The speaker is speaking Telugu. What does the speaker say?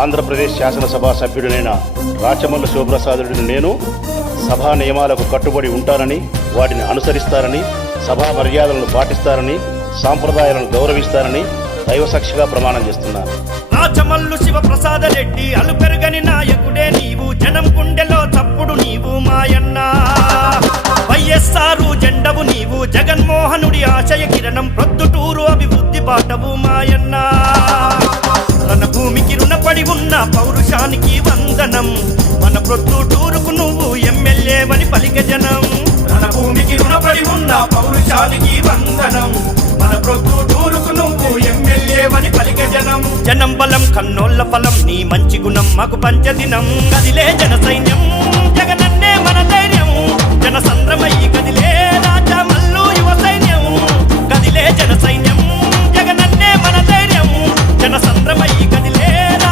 ఆంధ్రప్రదేశ్ శాసనసభ సభ్యుడినైన రాచమల్లు శివప్రసాదుడిని నేను సభా నియమాలకు కట్టుబడి ఉంటానని వాటిని అనుసరిస్తారని సభా మర్యాదలను పాటిస్తారని సాంప్రదాయాలను గౌరవిస్తారని దైవసాక్షిగా ప్రమాణం చేస్తున్నాను. రాచమల్లు శివప్రసాద రెడ్డి అలుపెరుగని నాయకుడే నీవు. జనం గుండెలో తప్పుడు నీవు మాయన్న. వైఎస్ఆర్ జెండవు నీవు. జగన్మోహనుడి ఆశయ కిరణం ప్రొద్దుటూరు అభివృద్ధి బాటవు మాయన్నా. రణభూమికి ఉన్న పౌరుషానికి వందనం. మన ప్రొద్దుటూరుకు నువ్వు ఎమ్మెల్యేవని పలిక జనం. మన భూమికి రుణపడి ఉన్న పౌరుషానికి వందనం. మన ప్రొద్దుటూరుకు నువ్వు ఎమ్మెల్యేవని పలిక జనం. జనం బలం కన్నోళ్ళ ఫలం నీ మంచి గుణం మాకు పంచదినం. కదిలే జన సైన్యం.